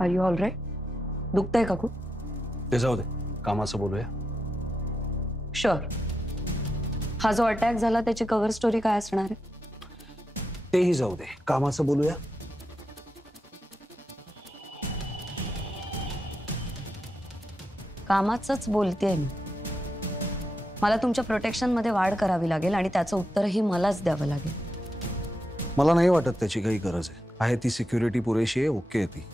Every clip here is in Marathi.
R you all right? दुखतंय का खूप? ते जाऊ दे, कामाचं बोलूया. शुअर. हा जो अटॅक झाला त्याची कव्हर स्टोरी काय असणार आहे? तेही जाऊ दे, कामाचं बोलूया. कामाचंच बोलतेय मी. मला तुमच्या प्रोटेक्शन मध्ये वाढ करावी लागेल आणि त्याचं उत्तरही मलाच द्यावं लागेल. मला नाही वाटत त्याची काही गरज आहे. ती सिक्युरिटी पुरेशी आहे, ओके आहे ती.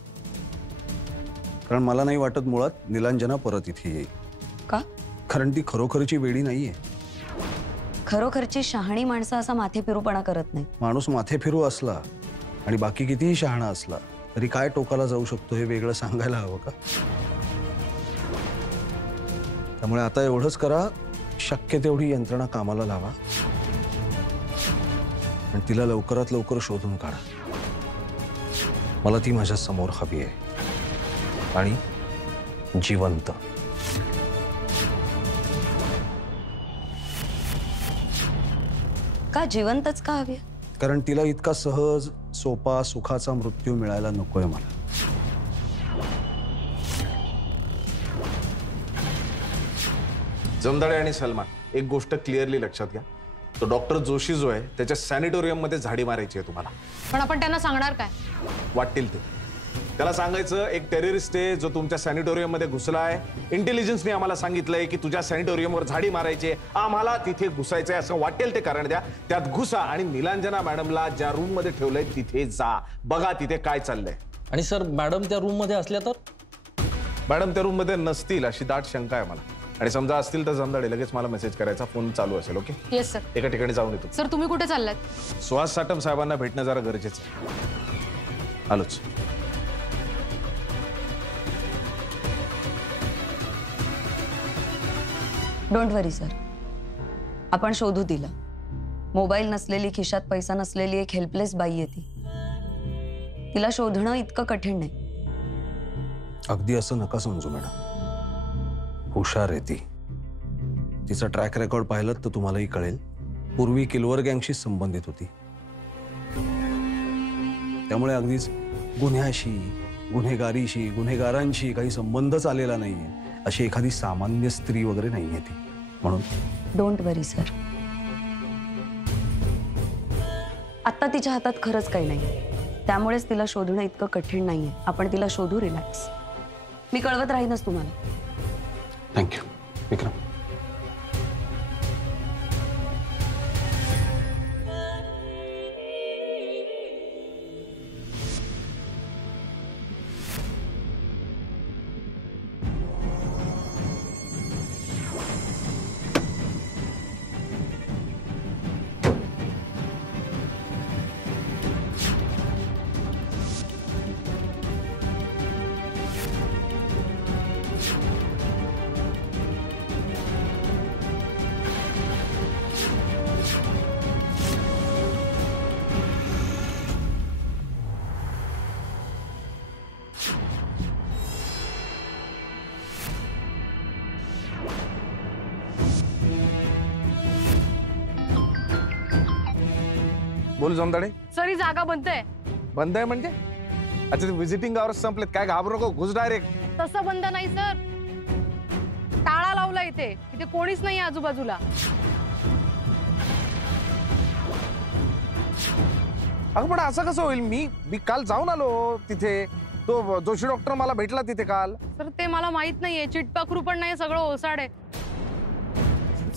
कारण मला नाही वाटत मुळात नीलांजना परत इथे येईल. का? कारण ती खरोखरची वेडी नाहीये. खरोखरची शहाणी माणसं असा माथेफिरूपणा करत नाही. माणूस माथेफिरू असला आणि बाकी कितीही शहाणा असला तरी काय टोकाला जाऊ शकतो हे वेगळं सांगायला हवं का? त्यामुळे आता एवढंच करा, शक्य तेवढी यंत्रणा कामाला लावा आणि तिला लवकरात लवकर शोधून काढा. मला ती माझ्या समोर हवी आहे आणि जिवंत. का जिवंतच का हवी? कारण तिला इतका सहज सोपा सुखाचा मृत्यू मिळायला नकोय मला. जमदाडे आणि सलमान, एक गोष्ट क्लिअरली लक्षात घ्या. तो डॉक्टर जोशी जो आहे त्याच्या सॅनिटोरियम मध्ये झाडी मारायची आहे तुम्हाला. पण आपण त्यांना सांगणार काय? वाटतील ते. त्याला सांगायचं एक टेररिस्ट आहे जो तुमच्या सॅनिटोरियम मध्ये घुसला आहे. इंटेलिजन्सने आम्हाला सांगितलंय की तुझ्या सॅनिटोरियमवर झाडी मारायची, आम्हाला तिथे घुसायचंय असं वाटेल ते कारण द्या. त्यात घुसा आणि नीलांजना मॅडमला ज्या रूम मध्ये ठेवलंय तिथे जा. बघा तिथे काय चाललंय. आणि सर, मॅडम त्या रूम मध्ये असल्या तर? मॅडम त्या रूम मध्ये नसतील अशी दाट शंका आहे मला. आणि समजा असतील तर जमदाडे लगेच मला मेसेज करायचा, फोन चालू असेल. ओके? Yes sir. एका ठिकाणी जाऊन येतो. सर तुम्ही कुठे चाललात? सुहास साटम साहेबांना भेटणं जरा गरजेचं आहे. आलोच. डोंट वरी सर, आपण शोधू तिला. मोबाईल नसलेली, खिशात पैसा नसलेली एक हेल्पलेस बाई आहे ती. तिला शोधणं इतकं कठीण नाही. अगदी असं नका समजू मॅडम. हुशार आहे ती. तिचा ट्रॅक रेकॉर्ड पाहिलं तर तुम्हालाही कळेल. पूर्वी किलवर गँगशी संबंधित होती. त्यामुळे अगदीच गुन्ह्याशी, गुन्हेगारीशी, गुन्हेगारांशी काही संबंधच आलेला नाहीये. अशी एखादी सामान्य स्त्री वगैरे नाहीये ती. म्हणून डोंट वरी सर. आता तिच्या हातात खरंच काही नाही, त्यामुळेच तिला शोधणं इतकं कठीण नाहीये. आपण तिला शोधू. रिलॅक्स. मी कळवत राहीनच तुम्हाला. थँक्यू विक्रम. बोल जमदाडे. सर ही जागा बंद आहे. बंद आहे म्हणजे? अच्छा, ते विजिटिंग आवर्स संपलेत. काय घाबरू नको, घुस डायरेक्ट. तसं बंद नाही सर, टाळा लावला इथे. इथे कोणीच नाही आजूबाजूला. अगं पण असं कसं होईल? मी काल जाऊन आलो तिथे. तो जोशी डॉक्टर मला भेटला तिथे काल. सर ते मला माहित नाहीये. चिटपाखरू पण नाही, सगळं ओसाड आहे.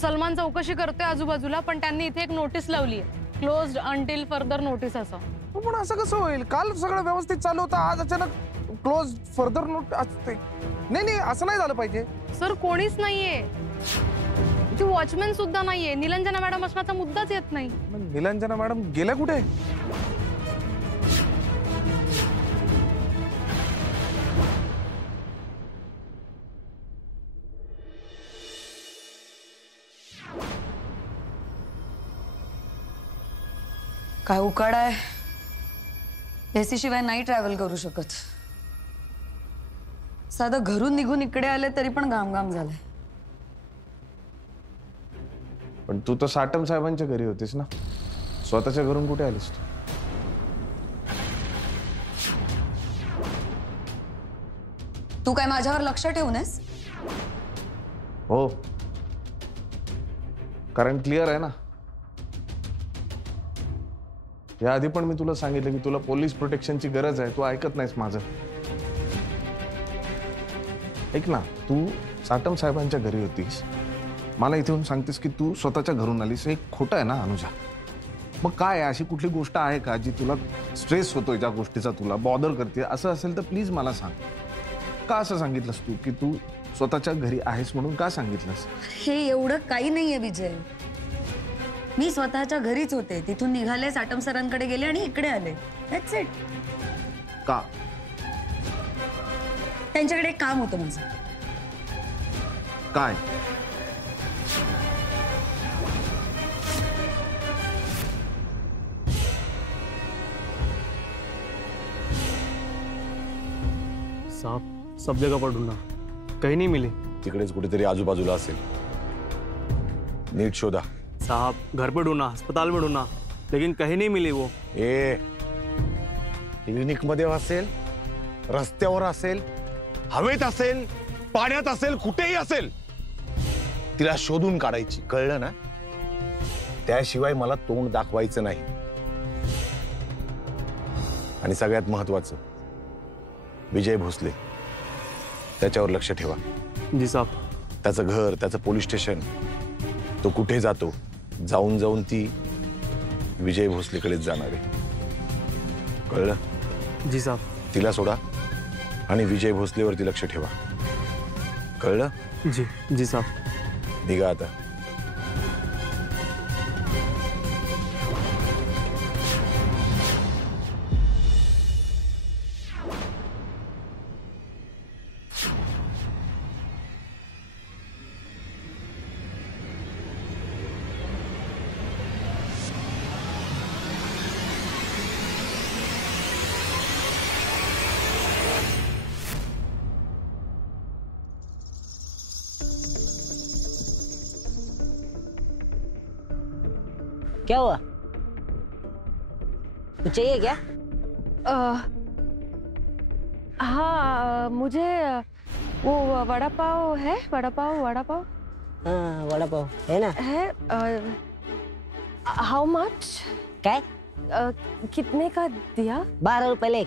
सलमान चौकशी करतोय आजूबाजूला, पण त्यांनी इथे एक नोटीस लावली आहे, क्लोज्ड अंटिल फर्दर नोटीस असं. पण असं कसं होईल? काल सगळं व्यवस्थित चालू होतं, आज अचानक क्लोज फर्दर नोट असते. नाही असं नाही झालं पाहिजे. सर कोणीच नाहीये. ती वॉचमॅन सुद्धा नाहीये. नीलांजना मॅडम असण्याचा मुद्दाच येत नाही. नीलांजना मॅडम गेल्या कुठे? काय उकाडा आहे. एसी शिवाय नाही ट्रॅव्हल करू शकत. साधं घरून निघून इकडे आले तरी पण घाम झालाय. पण तू तर साटम साहेबांच्या घरी होतीस ना, स्वतःच्या घरून कुठे आलीस तू? तू काय माझ्यावर लक्ष ठेवूनस? हो, कारण क्लिअर आहे ना. याआधी पण मी तुला सांगितलं की तुला पोलीस प्रोटेक्शनची गरज आहे. तू ऐकत नाहीस माझं. ऐक ना, तू साटम साहेबांच्या घरी होतीस, मला इथे येऊन सांगतेस की तू स्वतःच्या घरून आलीस. हे खोटं आहे ना अनुजा? मग काय अशी कुठली गोष्ट आहे का जी तुला स्ट्रेस होतोय, ज्या गोष्टीचा तुला बॉदर करते? असं असेल तर प्लीज मला सांग. का असं सांगितलंस तू की तू स्वतःच्या घरी आहेस म्हणून का सांगितलंस? हे एवढं काही नाहीये विजय. मी स्वतःच्या घरीच होते, तिथून निघाले, साटम सरांकडे गेले आणि इकडे आले. That's it. का? त्यांच्याकडे एक काम होतं माझं. काय? साहब सब जगह पर ढूंढा, कहीं नहीं मिली. तिकडेच कुठेतरी आजूबाजूला असेल. नीट शोधा. साहब घर पे ढूंढा, अस्पताल में ढूंढा, लेकिन कहीं नहीं मिली वो. ए क्लिनिक मध्ये असेल, रस्त्यावर असेल, हवेत असेल, पाण्यात असेल, कुठेही असेल, तिला शोधून काढायची. कळलं ना? त्याशिवाय मला तोंड दाखवायचं नाही. आणि सगळ्यात महत्वाचं, विजय भोसले, त्याच्यावर लक्ष ठेवा. जी साहब. त्याचं घर, त्याचं पोलीस स्टेशन, तो कुठे जातो, जाऊन जाऊन ती विजय भोसलेकडेच जाणार आहे. कळलं? जी साहब. तिला सोडा आणि विजय भोसलेवरती लक्ष ठेवा. कळलं? जी जी साहब. निघा आता. क्या हुआ? कुछ चाहिए क्या? हाँ, मुझे वो वड़ा पाव है. वड़ा पाव हाँ, वड़ा पाव है ना? है. हाउ मच? क्या? कितने का दिया? 12 रुपए ले.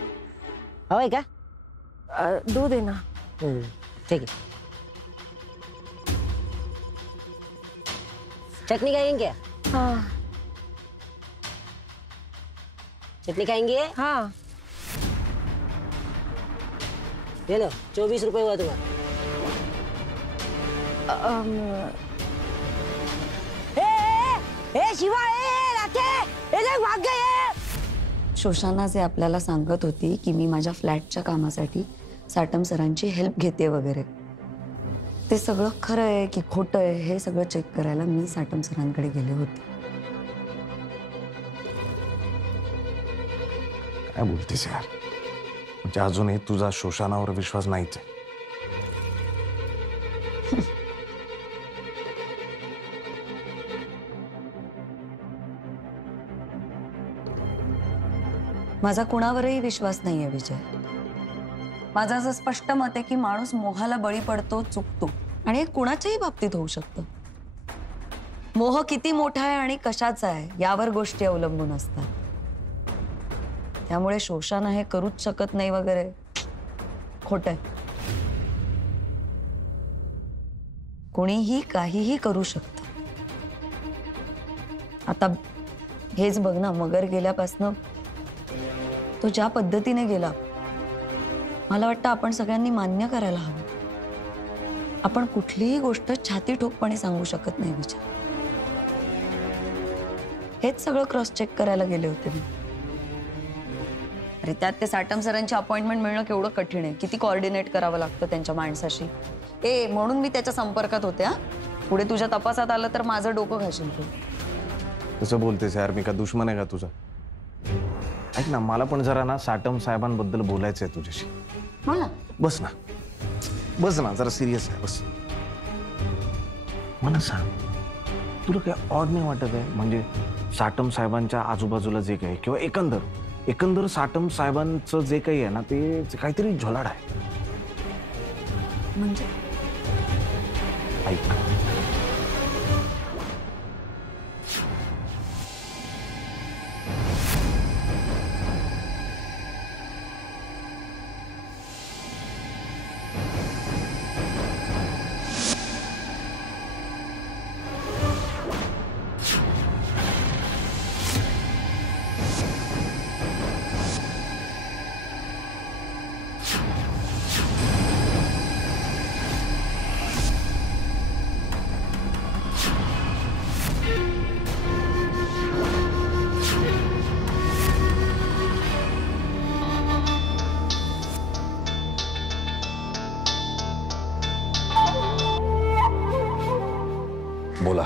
हवा क्या? 2 देना. ठीक है. चटनी खाएंगे क्या? हाँ चटनी खाएंगे? हाँ. ले लो, 24 रुपए हुआ तुम्हारा. शिवा, भाग गए. शोशाना जे आपल्याला सांगत होती की मी माझ्या फ्लॅटच्या कामासाठी साटम सरांची हेल्प घेते वगैरे, ते सगळं खरं आहे की खोटं आहे हे सगळं चेक करायला मी साटम सरांकडे गेले होते. काय बोलतेस यार? म्हणजे अजूनही तुझा शोषणावर विश्वास नाहीच आहे. माझा कुणावरही विश्वास नाहीये विजय. माझं असं स्पष्ट मत आहे की माणूस मोहाला बळी पडतो, चुकतो, आणि हे कुणाच्याही बाबतीत होऊ शकतं. मोह किती मोठा आहे आणि कशाचा आहे यावर गोष्टी अवलंबून असतात. त्यामुळे शोषण हे करूच शकत नाही वगैरे खोटं आहे. कोणीही काहीही करू शकतं. आता हेच बघ ना, मगर गेल्यापासनं तो ज्या पद्धतीने गेला, मला वाटतं आपण सगळ्यांनी मान्य करायला हवं. आपण कुठलीही गोष्ट छाती ठोकपणे सांगू शकत नाही विजय. हेच सगळं क्रॉस चेक करायला गेले होते मी. अरे त्यात ते साटम सरांची अपॉइंटमेंट मिळणं केवढं कठीण आहे. किती कोऑर्डिनेट करावं लागतं त्यांच्या माणसाशी. म्हणून मी त्याच्या संपर्कात होते. पुढे तुझ्या तपासात आलं तर माझं डोकं घाशील तू. कसं बोलतेस यार? मी का दुश्मन आहे का तुझा? ऐक ना, मला पण जरा ना साटम साहेबांबद्दल बोलायचं आहे तुझ्याशी. हो ना. बस ना, बस ना, जरा सिरियस आहे. बस. मला सांग, तुला काय ऑड नाही वाटत आहे? म्हणजे साटम साहेबांच्या आजूबाजूला जे काही किंवा एकंदर साटम साहेबांचं जे काही आहे ना, ते काहीतरी झोलाड आहे. म्हणजे ऐक. बोला.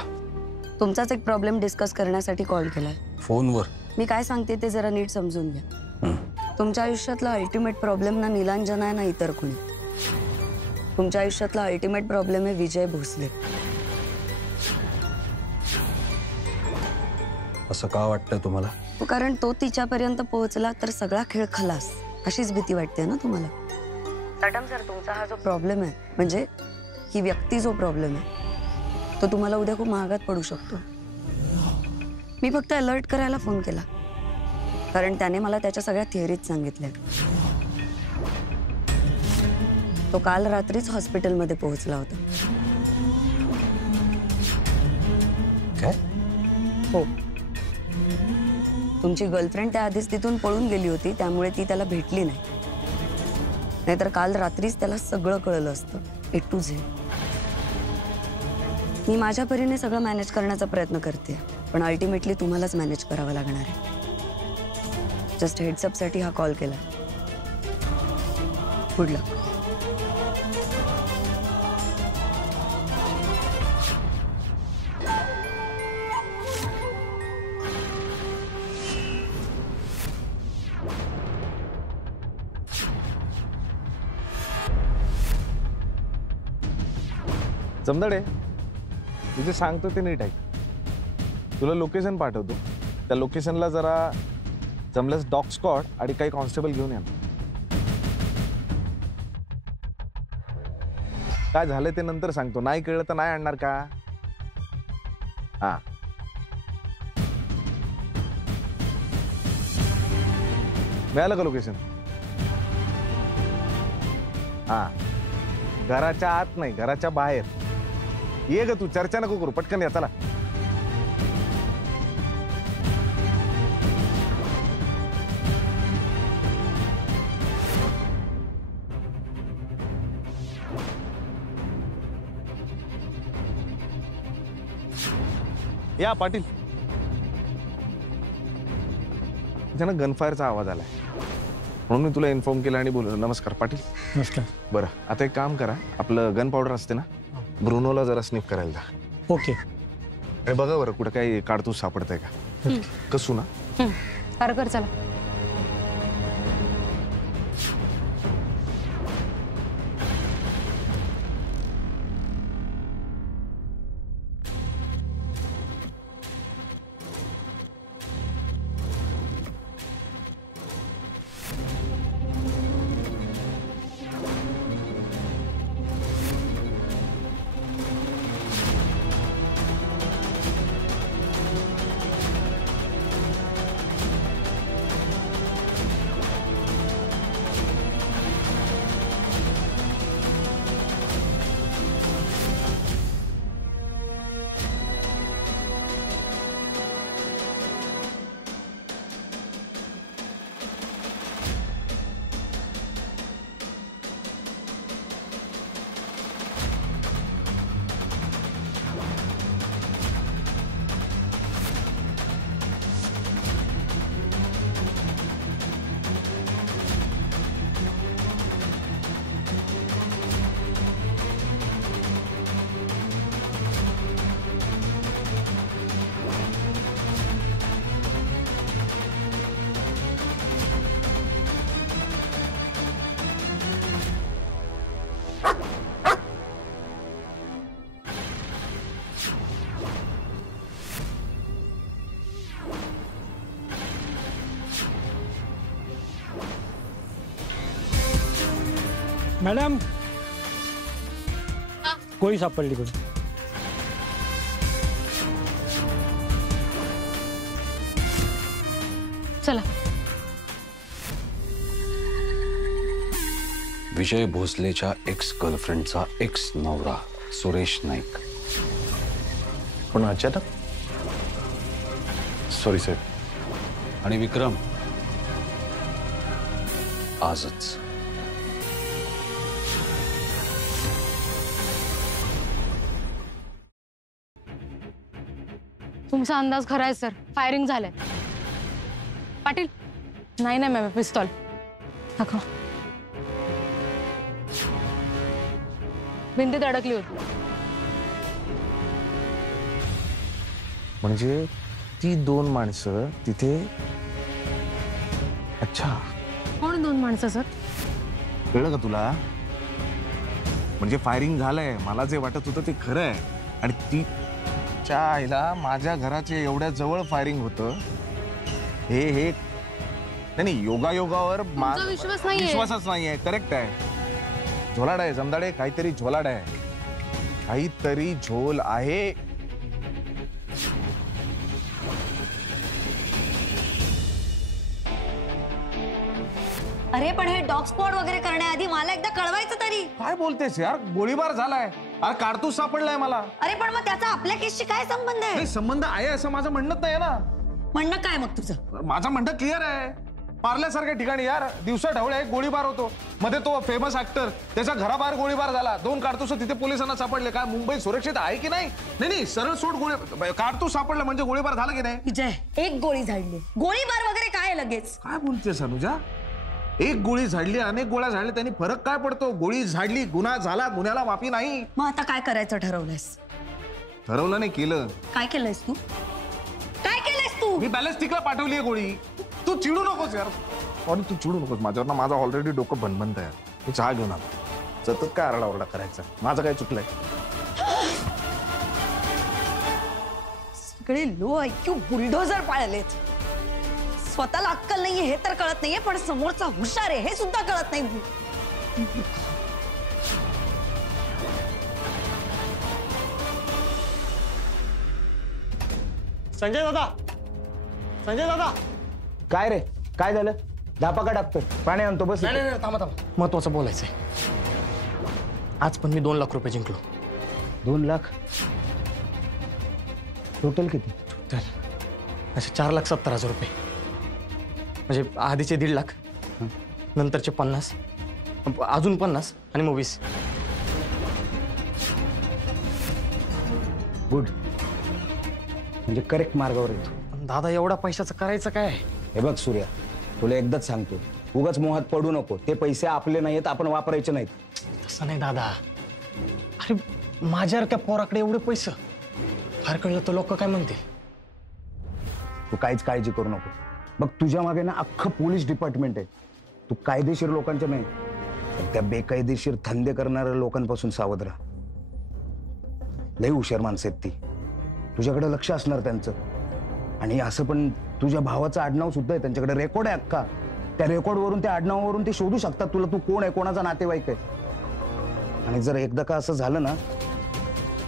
तुमचाच एक प्रॉब्लेम डिस्कस करण्यासाठी कॉल केलाय. फोनवर. मी काय सांगते ते जरा नीट समजून घ्या. तुमच्या आयुष्यातला अल्टिमेट प्रॉब्लेम ना नीलांजना आहे ना इतर कोणी. तुमच्या आयुष्यातला अल्टिमेट प्रॉब्लेम आहे विजय भोसले. असं का वाटतंय तुम्हाला? कारण तो तिच्यापर्यंत पोहोचला तर सगळा खेळ खलास अशीच भीती वाटते ना तुम्हाला? मॅडम सर, तुमचा हा जो प्रॉब्लेम आहे म्हणजे ही व्यक्ती जो प्रॉब्लेम आहे तो तुम्हाला उद्या खूप महागात पडू शकतो. मी फक्त अलर्ट करायला फोन केला कारण त्याने मला त्याच्या सगळ्या थिअरीज सांगितल्या. तो काल रात्रीच हॉस्पिटलमध्ये पोहोचला होता. काय? हो. तुमची गर्लफ्रेंड त्याआधीच तिथून पळून गेली होती त्यामुळे ती त्याला भेटली नाही. नाहीतर काल रात्रीच त्याला सगळं कळलं असतं A to Z. मी माझ्या परीने सगळं मॅनेज करण्याचा प्रयत्न करते पण अल्टिमेटली तुम्हालाच मॅनेज करावं लागणार आहे. जस्ट हेड्सअपसाठी हा कॉल केला. गुड लक. जमदाडे, तुझे सांगतो ते नीट ऐक. तुला लोकेशन पाठवतो. त्या लोकेशनला जरा जमल्यास डॉग स्क्वॉड आणि काही कॉन्स्टेबल घेऊन या. काय झालं ते नंतर सांगतो. नाही कळलं तर नाही आणणार का? हा, मिळालं का लोकेशन? हा, घराच्या आत नाही, घराच्या बाहेर ये ग. तू चर्चा नको करू, पटकन या. चला. या पाटील. त्यानं गनफायरचा आवाज आलाय म्हणून मी तुला इन्फॉर्म केला आणि बोललो. नमस्कार पाटील. नमस्कार. बरं, आता एक काम करा. आपलं गन पावडर असते ना, ब्रुनोला जरा स्निफ करायला द्या. ओके. हे बघा बरं कुठं काही काडतूस सापडतंय का? कसू ना. कर चला. मॅडम गोळी सापडली कुठे? चला. विजय भोसलेच्या एक्स गर्लफ्रेंडचा एक्स नवरा सुरेश नाईक. पण अचानक? सॉरी साहेब. आणि विक्रम आजच. तुमचा अंदाज खरा आहे सर. फायरिंग झालंय. पाटील. नाही नाही मॅम, पिस्तॉल दाखव. भिंतीत अडकली होती. म्हणजे ती 2 माणसं तिथे. अच्छा, कोण 2 माणसं सर? कळलं का तुला? म्हणजे फायरिंग झालंय, मला जे वाटत होतं ते खरं आहे. आणि ती च्या आईला माझ्या घराच्या एवढ्या जवळ फायरिंग होतं. हे नाही, योगायोगावर तुमचा विश्वास नाहीये. विश्वासच नाहीये. करेक्ट आहे. झोलाड आहे जमदाडे, काहीतरी झोलाड आहे. काहीतरी झोल आहे. अरे पण हे डॉग स्पॉट वगैरे करण्याआधी मला एकदा कळवायचं तरी. काय बोलतेस यार? गोळीबार झालाय. अरे कारतूस सापडलाय मला. अरे पण मग त्याचा आपल्या केसशी काय संबंध आहे? नाही, संबंध आहे असं माझं म्हणणं नाही ना. म्हणणं काय मग तुझं? माझं म्हणणं क्लिअर आहे. पार्ल्यासारख्या ठिकाणी यार दिवसा ढवळे गोळीबार होतो. मध्ये तो फेमस ऍक्टर, त्याच्या घराबाहेर गोळीबार झाला. 2 कारतूस तिथे पोलिसांना सापडले. काय मुंबई सुरक्षित आहे की नाही? नाही, सरळ सोड. कारतूस सापडलं म्हणजे गोळीबार झाला की नाही? विजय, एक गोळी झाडली, गोळीबार वगैरे काय लगेच? काय बोलतेस अनुजा? एक गोळी झाडली, अनेक गोळ्या झाडल्या, त्यांनी फरक काय पडतो? गोळी झाडली, गुन्हा झाला, गुन्ह्याला माफी नाही. मग आता काय करायचं ठरवलंयस? ठरवलं नाही, केलं. काय केलंयस तू? काय केलंयस तू? मी बॅलिस्टिकला पाठवली गोळी. तू चिडू नकोस यार. आणि तू चिडू नकोस माझ्यावर ना. माझं ऑलरेडी डोकं भनभनत आहे. तू चहा घेऊन आला. सतत काय आरडाओरडा करायचा? माझं काय चुकलंय? सगळे लो IQ बुलडोझर पाळलेत. स्वतःला अक्कल नाहीये हे तर कळत नाहीये, पण समोरचा हुशार आहे हे सुद्धा कळत नाही. संजय दादा, संजय दादा. काय रे? काय झालं? धापा का टाकतोय? पाणी आणतो बस. नाही नाही, थांबा थांबा, महत्वाचं बोलायचंय. आज पण मी 2 लाख रुपये जिंकलो. 2 लाख? टोटल किती? टोटल असे 4,70,000 रुपये. म्हणजे आधीचे 1.5 लाख, नंतरचे 50, अजून 50 आणि मग 20. गुड. म्हणजे करेक्ट मार्गावर येतो. दादा एवढा पैशाचं करायचं काय? हे बघ सूर्या, तुला एकदाच सांगतो, उगाच मोहात पडू नको. ते पैसे आपले नाहीत, आपण वापरायचे नाहीत. तसं नाही दादा. अरे माझ्यासारख्या पोराकडे एवढे पैसे, फार कळलं तर लोक काय म्हणतील. तू काहीच काळजी करू नको. बघ तुझ्या मागे ना अख्खं पोलीस डिपार्टमेंट आहे. तू कायदेशीर लोकांच्या नाही, पण त्या बेकायदेशीर धंदे करणाऱ्या लोकांपासून सावध राहा. लई हुशार माणसं आहेत ती. तुझ्याकडे लक्ष असणार त्यांचं. आणि असं पण तुझ्या भावाचं आडनाव सुद्धा आहे त्यांच्याकडे. रेकॉर्ड आहे अख्खा. त्या रेकॉर्डवरून, त्या आडनावावरून ते शोधू शकतात तुला, तू कोण आहे, कोणाचा नातेवाईक आहे. आणि जर एकदा का असं झालं ना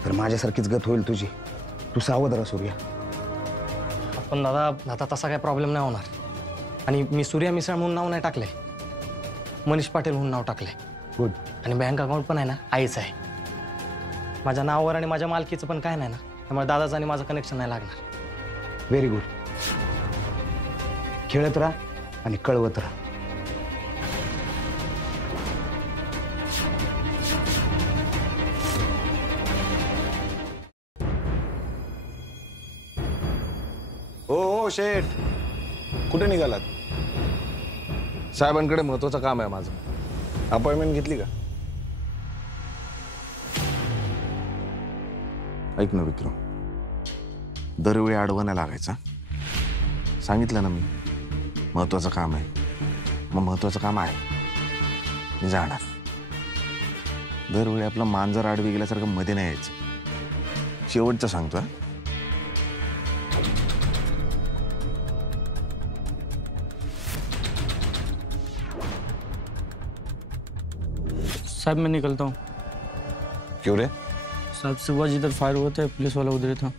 तर माझ्यासारखीच गत होईल तुझी. तू सावध राहा सूर्या. पण दादा, आता तसा काय प्रॉब्लेम नाही होणार. आणि मी सूर्या मिसळ म्हणून नाव नाही टाकलंय, मनीष पाटील म्हणून नाव टाकलंय. गुड. आणि बँक अकाउंट पण आहे ना आईचं आहे. माझ्या नावावर आणि माझ्या मालकीचं पण काय नाही ना, त्यामुळे दादाचं आणि माझं कनेक्शन नाही लागणार. Very good. खेळत राहा आणि कळवत राहा. हो शेठ, कुठे निघालात? साहेबांकडे महत्वाचं काम आहे माझं. अपॉइंटमेंट घेतली का? ऐक ना विक्रम, दरवेळी आडवं नाही लागायचा. सांगितलं ना मी, महत्वाचं काम आहे. मग महत्वाचं काम आहे, मी जाणार. दरवेळी आपलं मांजर आडवी गेल्यासारखं मध्ये नाही यायचं. शेवटचं सांगतो. साहब मैं निकलता हूँ. क्यों रे? साहब सुबह जिधर फायर हुआ था पुलिस वाला उधर ही था।